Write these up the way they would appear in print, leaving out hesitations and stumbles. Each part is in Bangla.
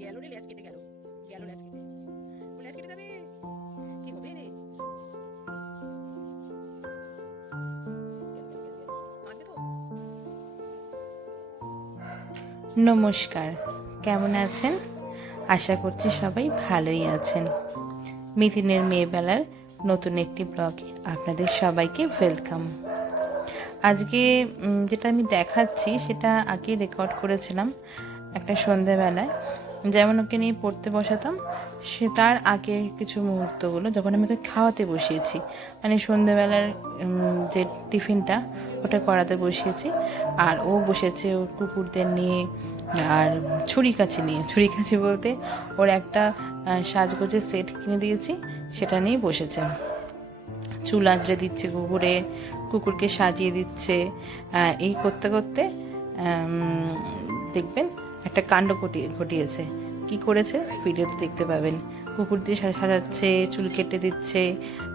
গেল রে, ল্যাচ কেটে গেল, গেল ল্যাচ কেটে, ও ল্যাচ কেটে যাবে, কি হবে রে? কাটবে তো। নমস্কার, কেমন আছেন? আশা করছি সবাই ভালোই আছেন। মিথিনের মেয়েবেলার নতুন একটি ব্লগে আপনাদের সবাইকে ওয়েলকাম। আজকে যেটা আমি দেখাচ্ছি সেটা আগে রেকর্ড করেছিলাম একটা সন্ধেবেলায়, যেমন ওকে নিয়ে পড়তে বসাতাম সে তার আগে কিছু মুহূর্তগুলো যখন আমি ওকে খাওয়াতে বসিয়েছি, মানে সন্ধেবেলার যে টিফিনটা ওটা করাতে বসিয়েছি, আর ও বসেছে ওর কুকুরদের নিয়ে আর ছুরি কাছি বলতে ওর একটা সাজগোজের সেট কিনে দিয়েছি, সেটা নিয়েই বসেছে। চুল আঁচড়ে দিচ্ছে কুকুরকে সাজিয়ে দিচ্ছে। এই করতে করতে দেখবেন একটা কাণ্ড ঘটিয়েছে। কি করেছে ভিডিওতে দেখতে পাবেন। কুকুর দিয়ে সাজাচ্ছে, চুল কেটে দিচ্ছে,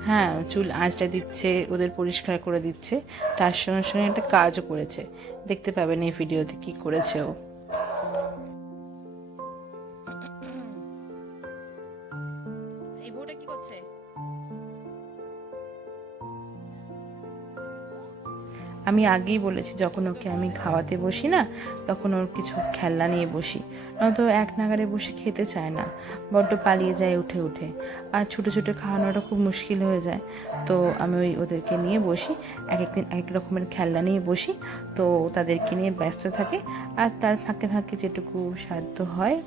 হ্যাঁ চুল আঁচড়ে দিচ্ছে, ওদের পরিষ্কার করে দিচ্ছে, তার সঙ্গে সঙ্গে একটা কাজও করেছে। দেখতে পাবেন এই ভিডিওতে কি করেছে ও। এই বউটা কি করছে? আমি আগেই বলেছি যখন ওকে আমি খাওয়াতে বসি না তখন ওর কিছু খেলনা নিয়ে বসি, নয়তো এক নাগারে বসে খেতে চায় না, বড্ড পালিয়ে যায় উঠে উঠে, আর ছোটো ছোটো খাওয়ানোটা খুব মুশকিল হয়ে যায়। তো আমি ওদেরকে নিয়ে বসি, এক একদিন এক রকমের খেলনা নিয়ে বসি, তো তাদেরকে নিয়ে ব্যস্ত থাকে, আর তার ফাঁকে ফাঁকে যেটুকু সাধ্য হয়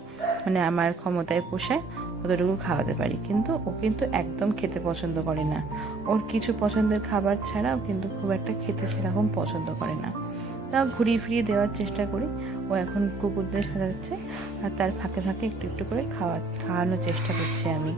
মানে আমার ক্ষমতায় পোষায় অতটুকু খাওয়াতে পারি। কিন্তু ও কিন্তু একদম খেতে পছন্দ করে না, ওর কিছু পছন্দের খাবার ছাড়া ও কিন্তু খুব একটা খেতে সেরকম পছন্দ করে না। তাও ঘুরিয়ে ফিরিয়ে দেওয়ার চেষ্টা করি। ও এখন কুকুরদের সাজাচ্ছে আর তার ফাঁকে ফাঁকে একটু একটু করে খাওয়ানোর চেষ্টা করছি আমি।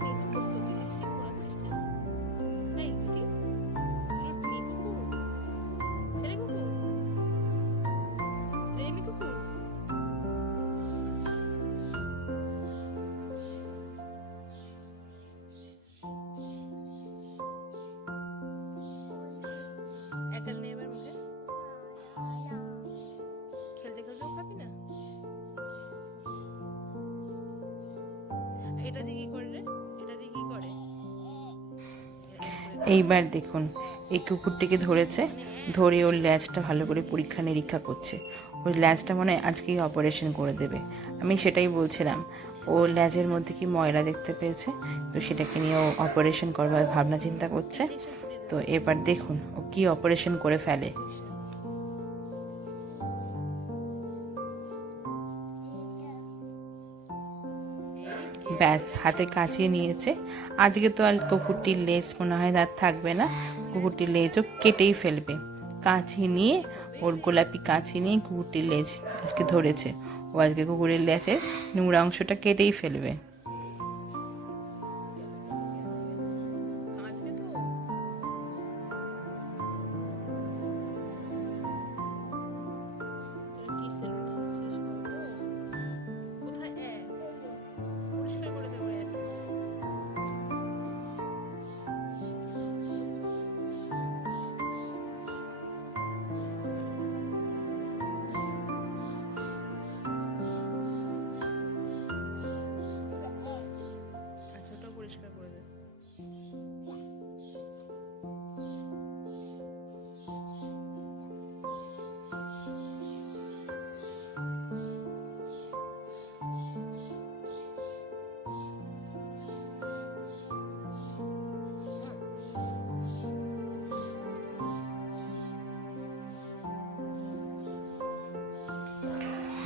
একগাল নে এবার মুখে, খেলতে খেলতেও খাবি না? এটা দিয়ে কি করে রে? এটা দিয়ে কি করে? এইবার দেখুন এই কুকুরটিকে ধরেছে, ধরে ওর ল্যাজটা ভালো করে পরীক্ষা নিরীক্ষা করছে। ওর ল্যাজটা মনে হয় আজকেই অপারেশন করে দেবে। আমি সেটাই বলছিলাম, ও ল্যাজের মধ্যে কি ময়লা দেখতে পেয়েছে, তো সেটাকে নিয়ে ও অপারেশন করবার ভাবনা চিন্তা করছে। তো এবার দেখুন ও কি অপারেশন করে ফেলে। ব্যাস হাতে কাচিয়ে নিয়েছে। আজকে তো আর কুকুরটির লেজ মনে হয় আর থাকবে না, কুকুরটির লেজও কেটেই ফেলবে। কাঁচি নিয়ে ওর গোলাপি কাঁচি নিয়ে কুকুরটির লেজ আজকে ধরেছে। ও আজকে কুকুরের লেজের নোংরা অংশটা কেটেই ফেলবে। কাঁদবে তো। তোরা কি সেলুনে এসেছিস বলতো? কোথায় পরিষ্কার করে দেবো রে। আচ্ছা ওটাও পরিষ্কার করে দে।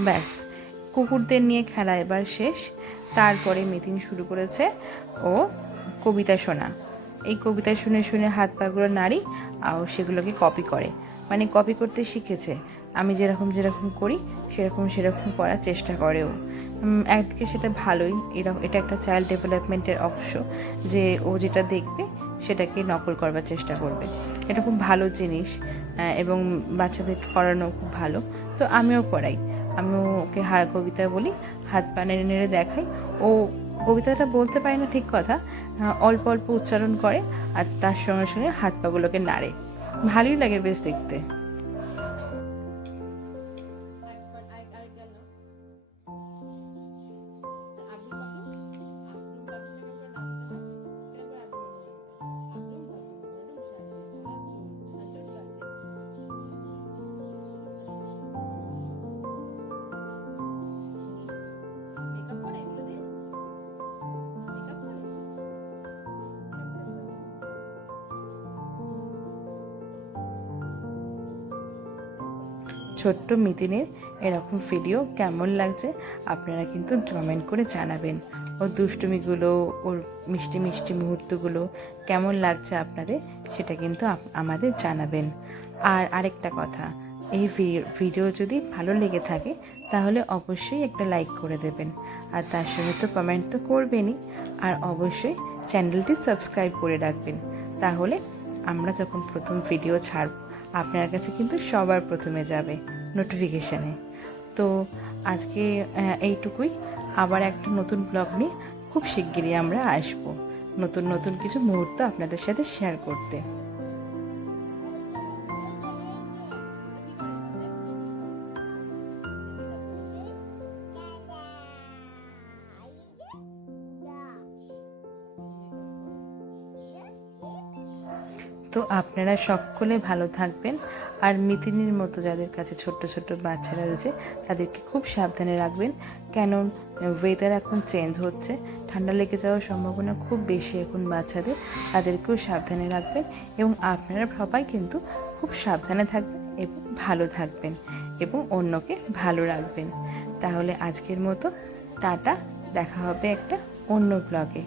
ব্যাস কুকুরদের নিয়ে খেলা এবার শেষ। তারপরে মিতিন শুরু করেছে ও কবিতা শোনা। এই কবিতা শুনে শুনে হাত পাগুলো নাড়ি আর সেগুলোকে কপি করে, মানে কপি করতে শিখেছে। আমি যেরকম যেরকম করি সেরকম সেরকম করার চেষ্টা করে ও। একদিকে সেটা ভালোই, এটা একটা চাইল্ড ডেভেলপমেন্টের অংশ, যে ও যেটা দেখবে সেটাকে নকল করবার চেষ্টা করবে। এটা খুব ভালো জিনিস, এবং বাচ্চাদেরকে করানো খুব ভালো। তো আমিও করাই, আমিও ওকে কবিতা বলি, হাত পা নেড়ে নেড়ে দেখাই। ও কবিতাটা বলতে পারে না ঠিক কথা, অল্প অল্প উচ্চারণ করে আর তার সঙ্গে সঙ্গে হাত পাগুলোকে নাড়ে। ভালোই লাগে বেশ দেখতে। ছোট্ট মিতিনের এরকম ভিডিও কেমন লাগছে আপনারা কিন্তু কমেন্ট করে জানাবেন। ওর দুষ্টুমিগুলো, ওর মিষ্টি মিষ্টি মুহূর্তগুলো কেমন লাগছে আপনাদের সেটা কিন্তু আমাদের জানাবেন। আর আরেকটা কথা, এই ভিডিও যদি ভালো লেগে থাকে তাহলে অবশ্যই একটা লাইক করে দেবেন, আর তার সঙ্গে তো কমেন্ট তো করবেনই, আর অবশ্যই চ্যানেলটি সাবস্ক্রাইব করে রাখবেন। তাহলে আমরা যখন প্রথম ভিডিও ছাড়ব আপনার কাছে কিন্তু সবার প্রথমে যাবে নোটিফিকেশানে। তো আজকে এইটুকুই। আবার একটা নতুন ব্লগ নিয়ে খুব শিগগিরই আমরা আসবো, নতুন নতুন কিছু মুহূর্ত আপনাদের সাথে শেয়ার করতে। তো আপনারা সকলে ভালো থাকবেন, আর মিতিনির মতো যাদের কাছে ছোট্ট ছোট্ট বাচ্চারা রয়েছে তাদেরকে খুব সাবধানে রাখবেন, কেন ওয়েদার এখন চেঞ্জ হচ্ছে, ঠান্ডা লেগে যাওয়ার সম্ভাবনা খুব বেশি এখন বাচ্চাদের, তাদেরকেও সাবধানে রাখবেন। এবং আপনারা সবাই কিন্তু খুব সাবধানে থাকবেন এবং ভালো থাকবেন এবং অন্যকে ভালো রাখবেন। তাহলে আজকের মতো টাটা, দেখা হবে একটা অন্য ব্লগে।